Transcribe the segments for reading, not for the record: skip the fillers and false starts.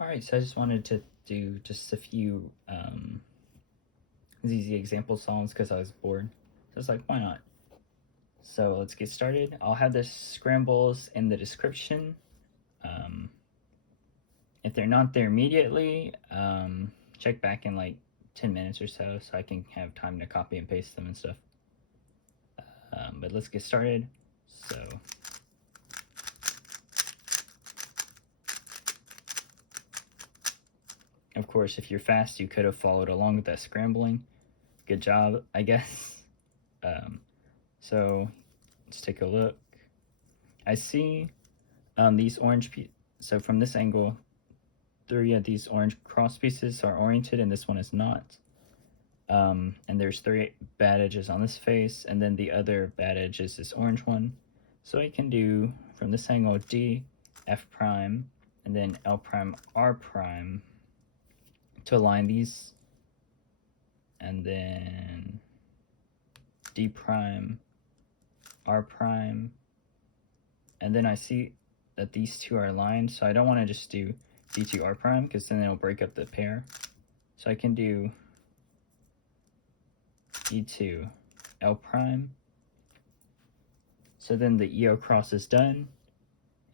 Alright, so I just wanted to do just a few ZZ example songs because I was bored. So I was like, why not? So let's get started. I'll have the scrambles in the description. If they're not there immediately, check back in like 10 minutes or so I can have time to copy and paste them and stuff. But let's get started. So of course, if you're fast, you could have followed along with that scrambling. Good job, I guess. So let's take a look. I see these orange so from this angle, 3 of these orange cross pieces are oriented and this one is not. And there's 3 bad edges on this face, and then the other bad edge is this orange one. So I can do from this angle D, F prime, and then L prime, R prime to align these, and then D prime, R prime, and then I see that these two are aligned, so I don't want to just do D2 R prime because then it'll break up the pair. So I can do E2 L prime. So then the EO cross is done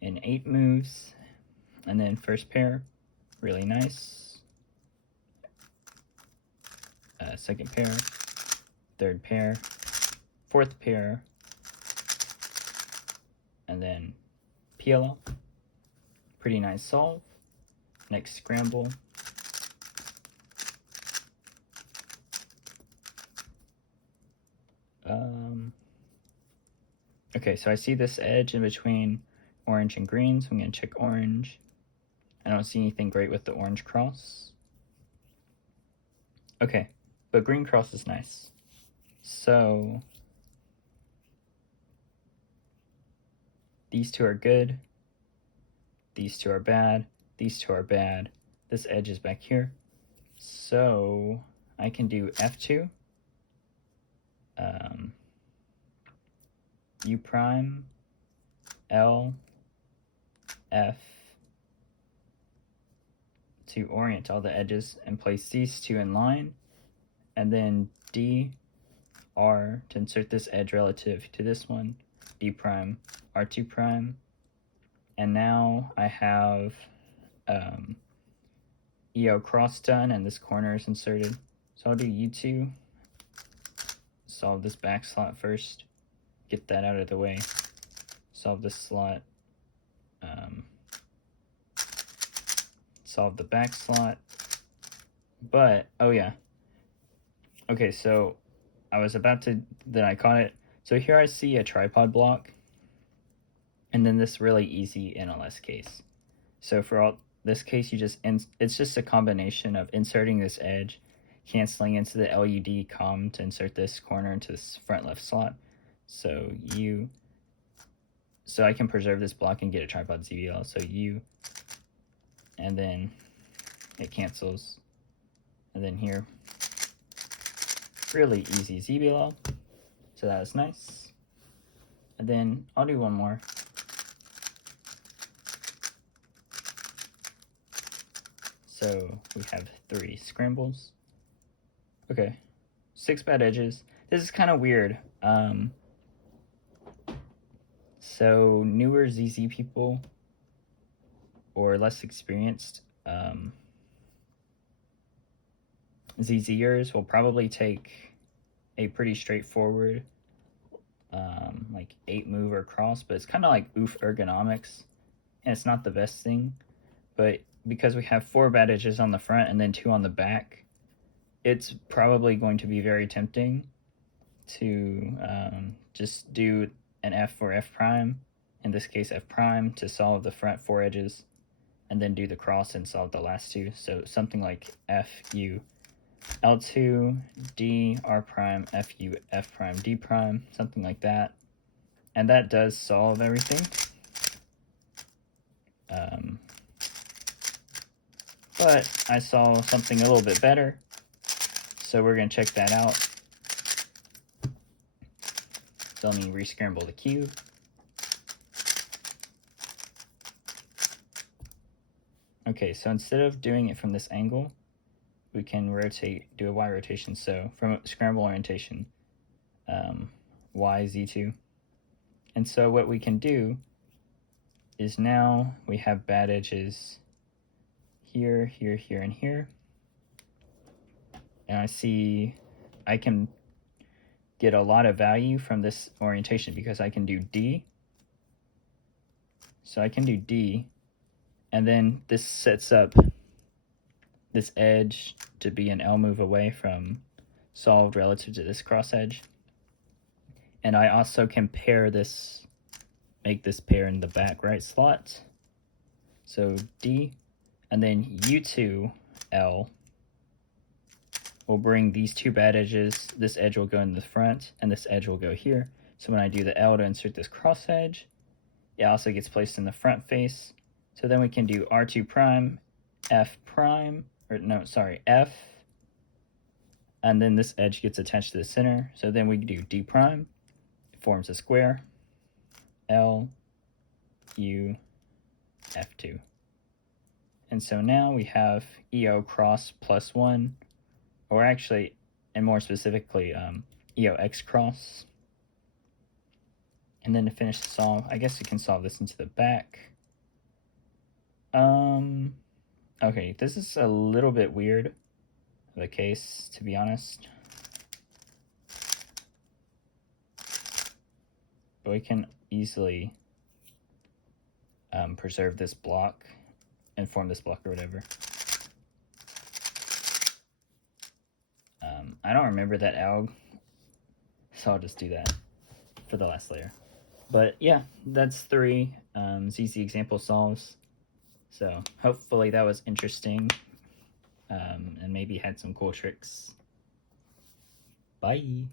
in 8 moves, and then first pair, really nice. Second pair, third pair, fourth pair, and then PLL. Pretty nice solve. Next scramble. Okay, so I see this edge in between orange and green, so I'm going to check orange. I don't see anything great with the orange cross. Okay, but green cross is nice. So these two are good. These two are bad. These two are bad. This edge is back here. So I can do F2. U prime, L, F, to orient all the edges and place these two in line, and then D, R to insert this edge relative to this one, D prime, R2 prime, and now I have EO cross done and this corner is inserted. So I'll do U2, solve this back slot first, get that out of the way, solve this slot, solve the back slot, but, oh yeah, okay, so I was about to, then I caught it. So here I see a tripod block, and then this really easy NLS case. So for all this case, you just, it's just a combination of inserting this edge, canceling into the LUD comm to insert this corner into this front left slot. So so I can preserve this block and get a tripod ZBL. So U, and then it cancels, and then here, really easy ZBL. So that was nice. And then I'll do one more. So we have 3 scrambles. Okay, 6 bad edges. This is kind of weird. So newer ZZ people or less experienced ZZers will probably take a pretty straightforward like 8 move or cross, but it's kind of like oof ergonomics, and it's not the best thing. But because we have 4 bad edges on the front and then 2 on the back, it's probably going to be very tempting to just do an F or F prime, in this case F prime, to solve the front 4 edges, and then do the cross and solve the last 2. So something like F, U, L2, D, R prime, F, U, F prime, D prime, something like that. And that does solve everything. But I saw something a little bit better, so we're going to check that out. So let me re-scramble the cube. Okay, so instead of doing it from this angle, we can do a Y rotation. So from scramble orientation, Y, Z2. And so what we can do is now we have bad edges here, here, here, and here. And I see I can get a lot of value from this orientation because I can do D. So I can do D, and then this sets up this edge to be an L move away from solved relative to this cross edge. And I also can pair this, make this pair in the back right slot. So D, and then U2 L will bring these two bad edges. This edge will go in the front, and this edge will go here. So when I do the L to insert this cross edge, it also gets placed in the front face. So then we can do R2 prime, F prime, or no, sorry, F, and then this edge gets attached to the center. So then we do D prime, it forms a square, L, U, F2. And so now we have EO cross plus 1, or actually, and more specifically, EO X cross. And then to finish the solve, I guess we can solve this into the back. Okay, this is a little bit weird of a case, to be honest. But we can easily preserve this block and form this block or whatever. I don't remember that alg, so I'll just do that for the last layer. But yeah, that's 3 ZZ example solves. So hopefully that was interesting and maybe had some cool tricks. Bye.